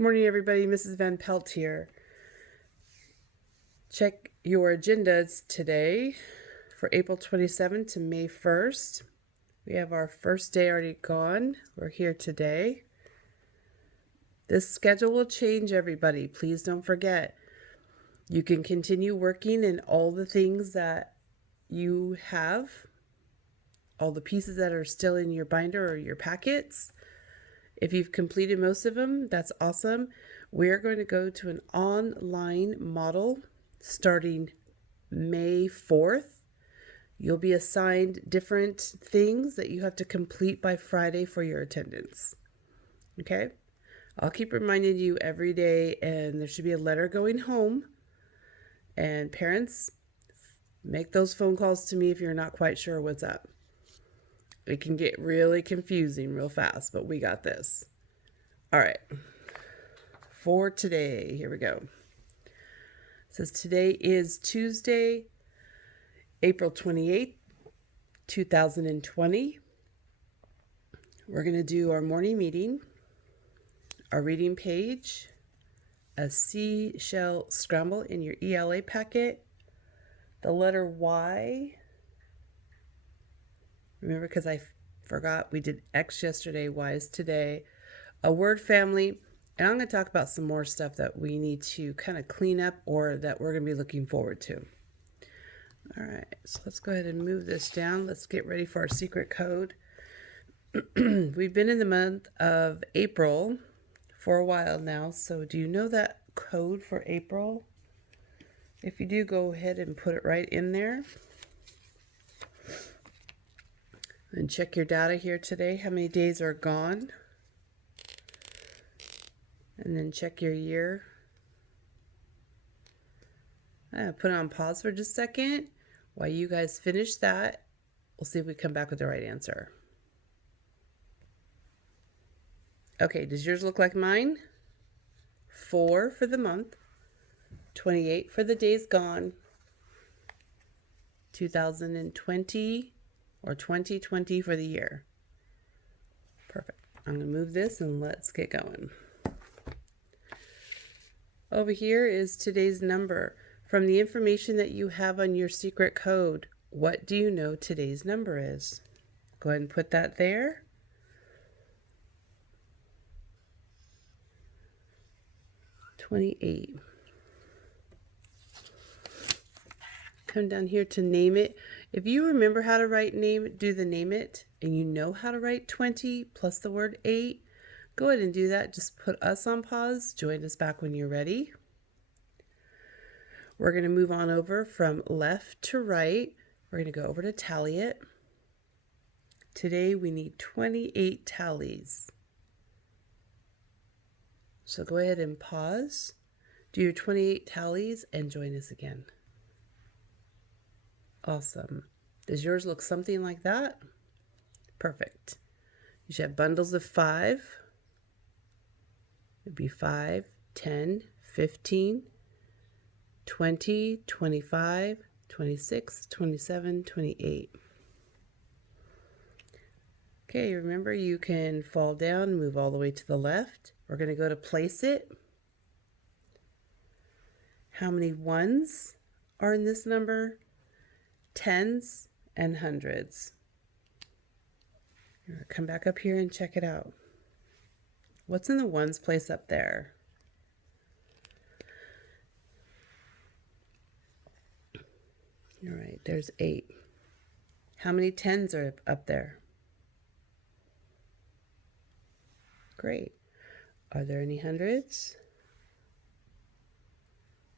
Good morning, everybody. Mrs. Van Pelt here. Check your agendas today for April 27th to May 1st. We have our first day already gone. We're here today. This schedule will change, everybody. Please don't forget. You can continue working in all the things that you have, all the pieces that are still in your binder or your packets. If you've completed most of them, that's awesome. We're going to go to an online model starting May 4th. You'll be assigned different things that you have to complete by Friday for your attendance. Okay? I'll keep reminding you every day, and there should be a letter going home. And parents, make those phone calls to me if you're not quite sure what's up. It can get really confusing real fast, but we got this. All right. For today, here we go. It says today is Tuesday, April 28th, 2020. We're going to do our morning meeting, our reading page, a seashell scramble in your ELA packet, the letter Y. Remember, because I forgot we did X yesterday, Y is today. A word family, and I'm going to talk about some more stuff that we need to kind of clean up or that we're going to be looking forward to. All right, so let's go ahead and move this down. Let's get ready for our secret code. We've been in the month of April for a while now, so do you know that code for April? If you do, go ahead and put it right in there. And check your data here today. How many days are gone? And then check your year. Put it on pause for just a second while you guys finish that. We'll see if we come back with the right answer. Okay, does yours look like mine? 4 for the month, 28 for the days gone, 2020 or 2020 for the year. Perfect. I'm going to move this and let's get going. Over here is today's number. From the information that you have on your secret code, what do you know today's number is? Go ahead and put that there. $28. Come down here to name it. If you remember how to write name, do the name it, and you know how to write 20 plus the word 8, go ahead and do that. Just put us on pause. Join us back when you're ready. We're going to move on over from left to right. We're going to go over to tally it. Today we need 28 tallies. So go ahead and pause, do your 28 tallies, and join us again. Awesome. Does yours look something like that? Perfect. You should have bundles of 5. It'd be 5, 10, 15, 20, 25, 26, 27, 28. Okay, remember you can fall down, move all the way to the left. We're going to go to place it. How many ones are in this number? Tens and hundreds. Come back up here and check it out. What's in the ones place up there? All right, there's 8. How many tens are up there? Great. Are there any hundreds?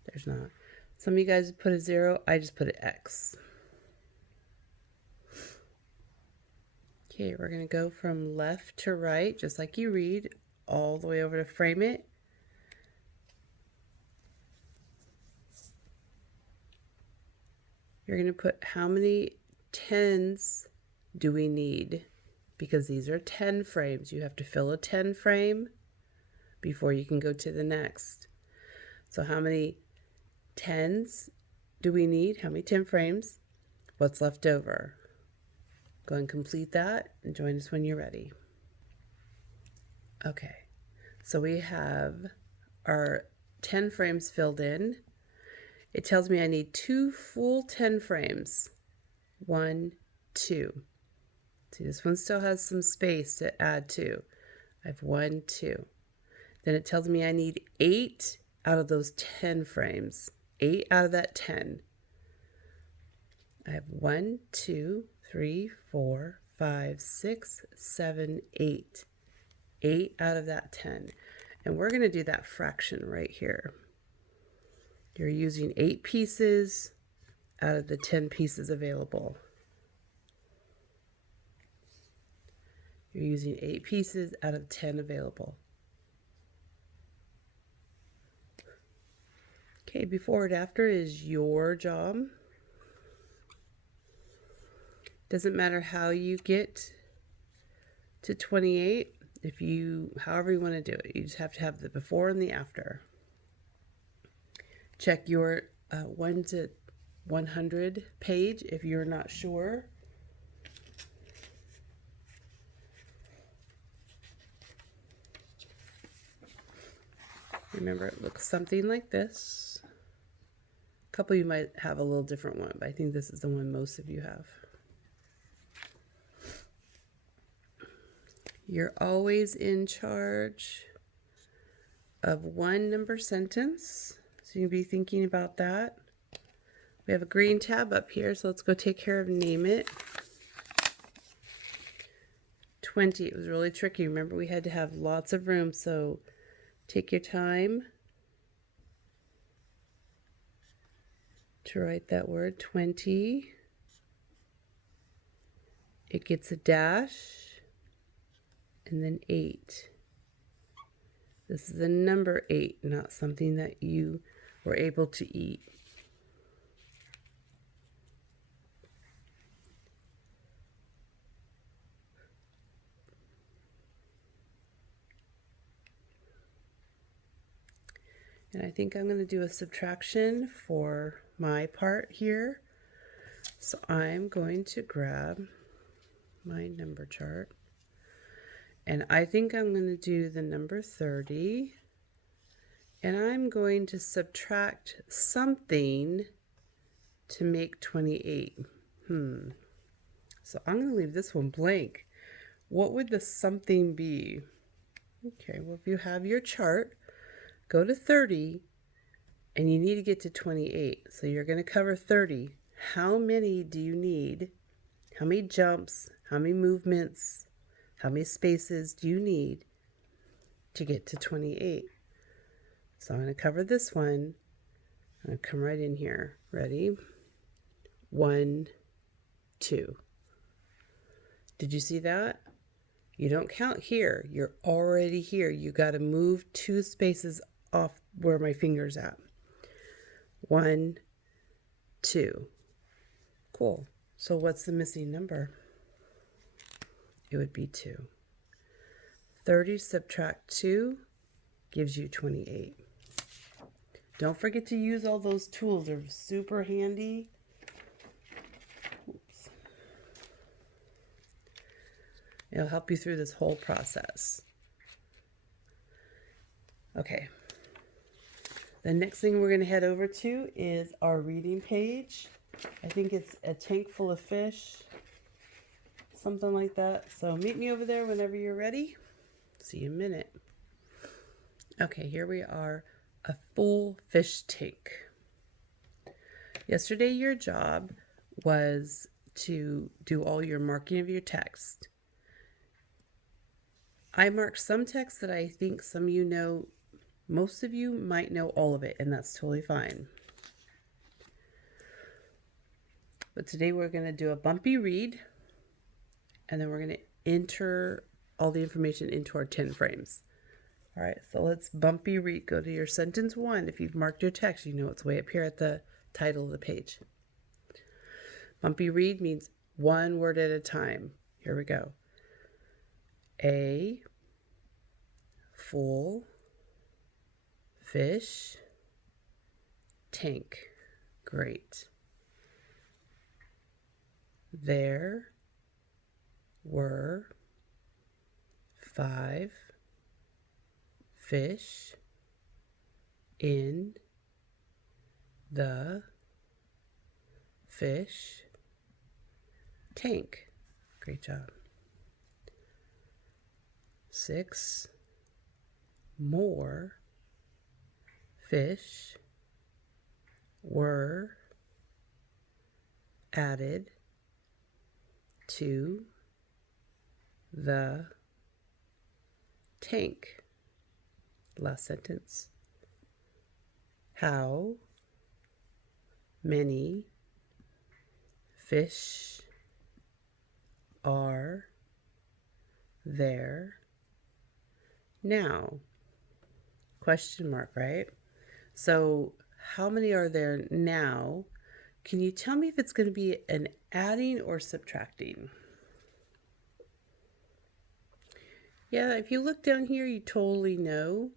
There's not. Some of you guys put a 0. I just put an X. Okay, we're going to go from left to right, just like you read, all the way over to frame it. You're going to put how many tens do we need? Because these are 10 frames. You have to fill a 10 frame before you can go to the next. So how many tens do we need? How many 10 frames? What's left over? Go and complete that and join us when you're ready. Okay, So we have our 10 frames filled in. It tells me I need 2 full 10 frames. 1, 2. See, this one still has some space to add to. I have 1, 2. Then it tells me I need 8 out of those 10 frames. 8 out of that 10. I have 1, 2, 3, 4, 5, 6, 7, 8. 8 out of that 10. And we're going to do that fraction right here. You're using 8 pieces out of the 10 pieces available. You're using 8 pieces out of 10 available. Okay, before and after is your job. Doesn't matter how you get to 28. However you want to do it, you just have to have the before and the after. Check your 1 to 100 page if you're not sure. Remember, it looks something like this. A couple of you might have a little different one, but I think this is the one most of you have. You're always in charge of one number sentence, so you can be thinking about that. We have a green tab up here, so let's go take care of name it. 20, it was really tricky. Remember, we had to have lots of room, so take your time to write that word, 20. It gets a dash. And then 8. This is the number 8, not something that you were able to eat. And I think I'm going to do a subtraction for my part here. So I'm going to grab my number chart. And I think I'm going to do the number 30. And I'm going to subtract something to make 28. So I'm going to leave this one blank. What would the something be? Okay, well, if you have your chart, go to 30, and you need to get to 28. So you're going to cover 30. How many do you need? How many jumps? How many movements? How many spaces do you need to get to 28? So I'm going to cover this one. I'm going to come right in here. Ready? 1, 2. Did you see that? You don't count here. You're already here. You got to move 2 spaces off where my finger's at. 1, 2. Cool. So what's the missing number? It would be 2. 30 subtract 2 gives you 28. Don't forget to use all those tools. They're super handy. Oops. It'll help you through this whole process. Okay. The next thing we're going to head over to is our reading page. I think it's a tank full of fish. Something like that. So meet me over there whenever you're ready. See you in a minute. Okay, here we are, a full fish tank. Yesterday, your job was to do all your marking of your text. I marked some text that I think some of you know. Most of you might know all of it, and that's totally fine. But today we're going to do a bumpy read. And then we're going to enter all the information into our 10 frames. All right, so let's bumpy read. Go to your sentence 1. If you've marked your text, you know it's way up here at the title of the page. Bumpy read means one word at a time. Here we go. A full fish tank. Great. There were 5 fish in the fish tank. Great job. 6 more fish were added to the tank. Last sentence. How many fish are there now? Question mark, right? So how many are there now? Can you tell me if it's going to be an adding or subtracting? Yeah, if you look down here, you totally know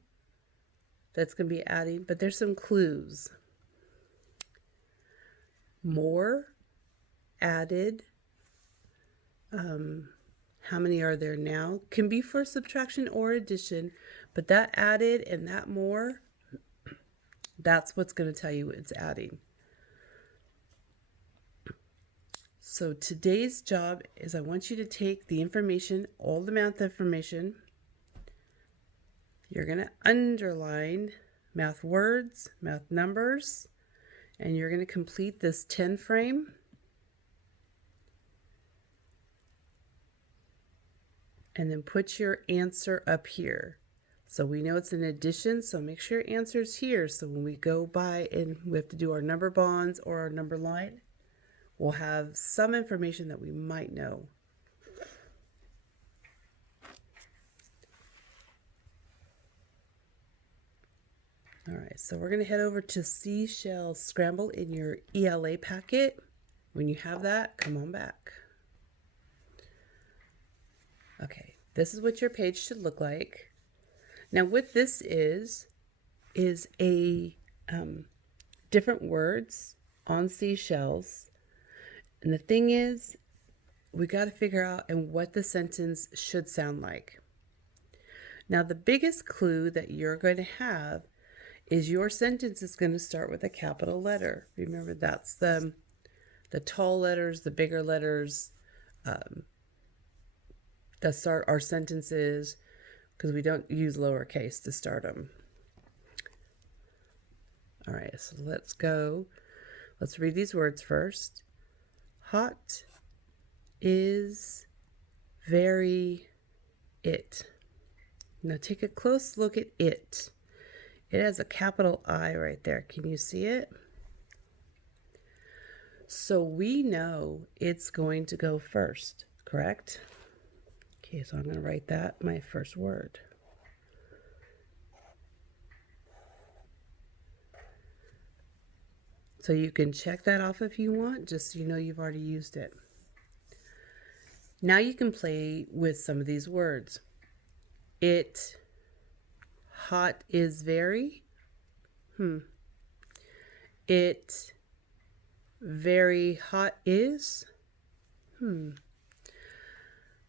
that's going to be adding, but there's some clues. More, added, how many are there now? Can be for subtraction or addition, but that added and that more, that's what's going to tell you it's adding. So today's job is I want you to take the information, all the math information. You're going to underline math words, math numbers, and you're going to complete this 10 frame. And then put your answer up here. So we know it's an addition, so make sure your answer is here. So when we go by and we have to do our number bonds or our number line, we'll have some information that we might know. All right, so we're going to head over to Seashell Scramble in your ELA packet. When you have that, come on back. Okay, this is what your page should look like. Now what this is a different words on seashells. And the thing is, we got to figure out and what the sentence should sound like. Now the biggest clue that you're going to have is your sentence is going to start with a capital letter. Remember, that's the tall letters, the bigger letters that start our sentences, because we don't use lowercase to start them. All right, so let's go. Let's read these words first. Hot is very it. Now take a close look at it. It has a capital I right there. Can you see it? So we know it's going to go first, correct? Okay, so I'm going to write that my first word. So you can check that off if you want, just so you know you've already used it. Now you can play with some of these words. It, hot is very. It, very hot is.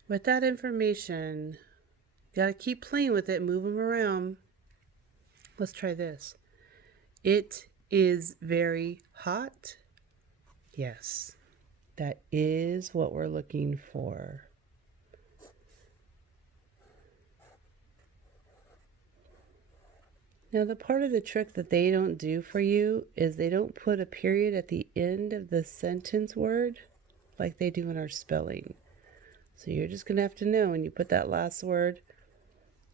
With that information, you got to keep playing with it, move them around. Let's try this. It is very hot. Yes, that is what we're looking for. Now, the part of the trick that they don't do for you is they don't put a period at the end of the sentence word like they do in our spelling. So you're just going to have to know when you put that last word,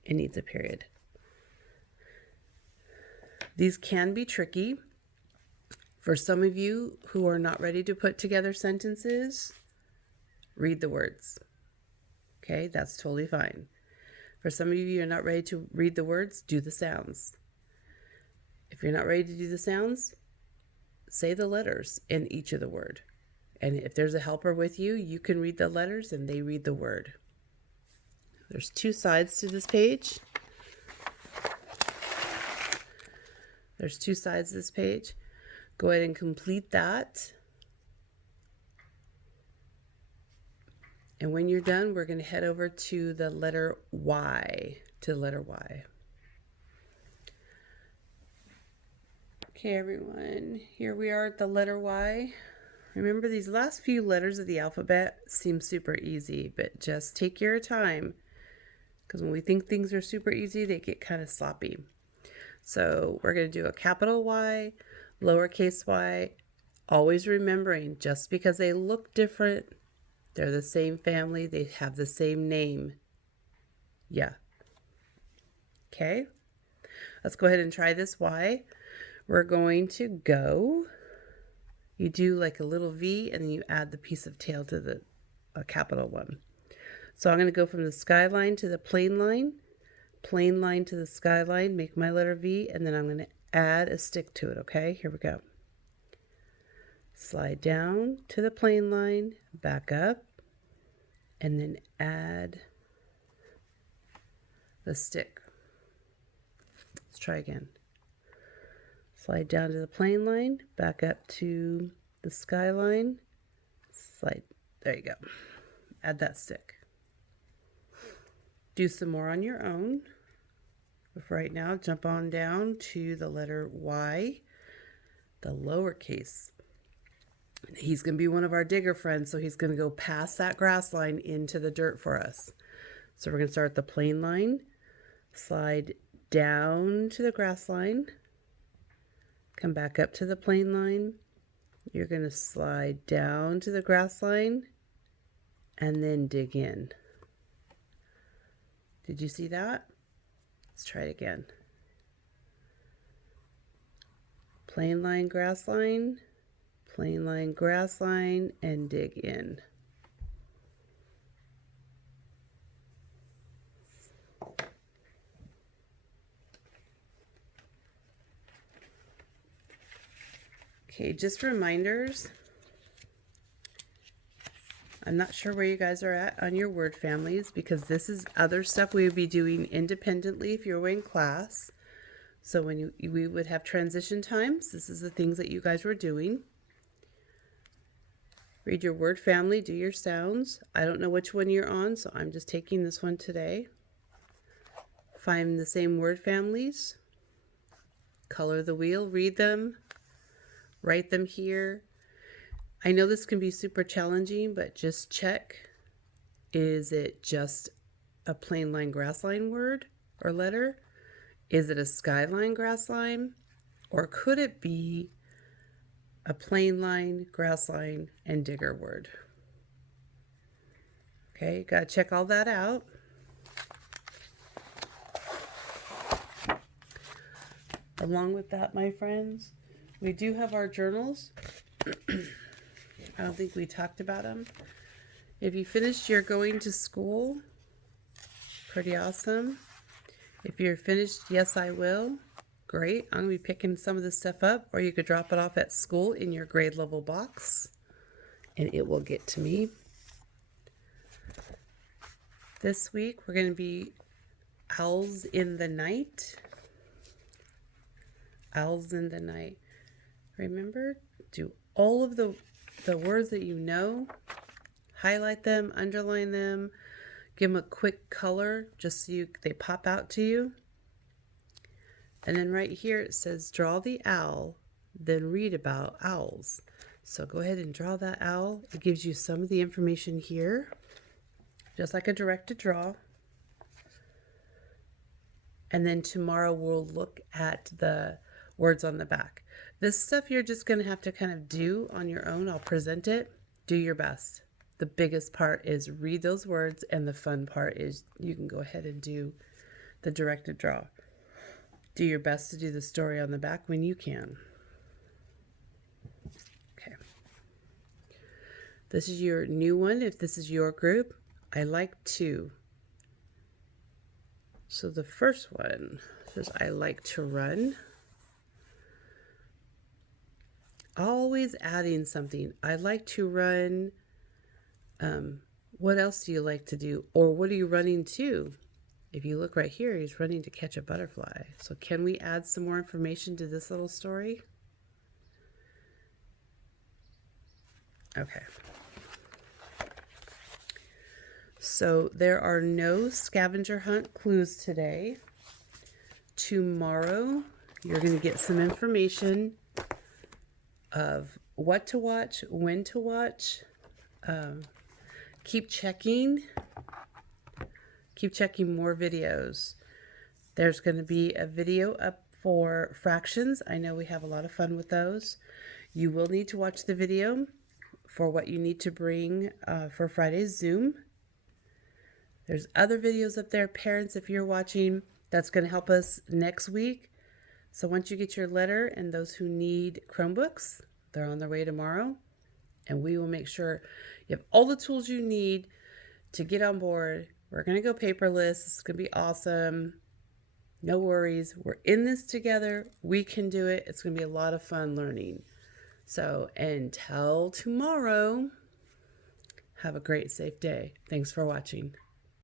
it needs a period. These can be tricky. For some of you who are not ready to put together sentences, read the words. Okay, that's totally fine. For some of you who are not ready to read the words, do the sounds. If you're not ready to do the sounds, say the letters in each of the word. And if there's a helper with you, you can read the letters and they read the word. There's 2 sides to this page. There's 2 sides to this page. Go ahead and complete that. And when you're done, we're going to head over to the letter Y, Okay, everyone, here we are at the letter Y. Remember, these last few letters of the alphabet seem super easy, but just take your time, because when we think things are super easy, they get kind of sloppy. So we're going to do a capital Y, lowercase y, always remembering just because they look different, they're the same family, they have the same name. Yeah. Okay, let's go ahead and try this Y. We're going to go, you do like a little V and then you add the piece of tail to the capital one. So I'm going to go from the skyline to the plain line to the skyline, make my letter V, and then I'm going to add a stick to it. Okay, here we go. Slide down to the plain line, back up, and then add the stick. Let's try again. Slide down to the plain line, back up to the skyline, slide, there you go. Add that stick. Do some more on your own. But for right now, jump on down to the letter Y, the lowercase. He's going to be one of our digger friends, so he's going to go past that grass line into the dirt for us. So we're going to start the plain line, slide down to the grass line, come back up to the plain line. You're going to slide down to the grass line and then dig in. Did you see that? Let's try it again. Plain line, grass line, and dig in. Okay, just reminders. I'm not sure where you guys are at on your word families, because this is other stuff we would be doing independently if you're in class. So when we would have transition times, this is the things that you guys were doing. Read your word family, do your sounds. I don't know which one you're on, so I'm just taking this one today. Find the same word families. Color the wheel, read them, write them here. I know this can be super challenging, but just check. Is it just a plain line grass line word or letter? Is it a skyline grass line? Or could it be a plain line, grass line, and digger word? Okay, gotta check all that out. Along with that, my friends, we do have our journals. I don't think we talked about them. If you finished your going to school, pretty awesome. If you're finished, yes, I will. Great. I'm going to be picking some of this stuff up, or you could drop it off at school in your grade level box, and it will get to me. This week, we're going to be Owls in the Night. Owls in the Night. Remember, do all of the words that you know, highlight them, underline them, give them a quick color just so they pop out to you. And then right here it says draw the owl, then read about owls. So go ahead and draw that owl. It gives you some of the information here, just like a directed draw. And then tomorrow we'll look at the words on the back. This stuff you're just going to have to kind of do on your own. I'll present it. Do your best. The biggest part is read those words, and the fun part is you can go ahead and do the directed draw. Do your best to do the story on the back when you can. Okay. This is your new one. If this is your group, I like to. So the first one says, I like to run. Always adding something. I like to run. What else do you like to do? Or what are you running to? If you look right here, he's running to catch a butterfly. So can we add some more information to this little story? Okay. So there are no scavenger hunt clues today. Tomorrow, you're going to get some information of what to watch, when to watch. Keep checking more videos. There's going to be a video up for fractions. I know we have a lot of fun with those. You will need to watch the video for what you need to bring for Friday's Zoom. There's other videos up there, parents, if you're watching, that's going to help us next week. So once you get your letter, and those who need Chromebooks, they're on their way tomorrow. And we will make sure you have all the tools you need to get on board. We're going to go paperless. It's going to be awesome. No worries. We're in this together. We can do it. It's going to be a lot of fun learning. So until tomorrow, have a great, safe day. Thanks for watching.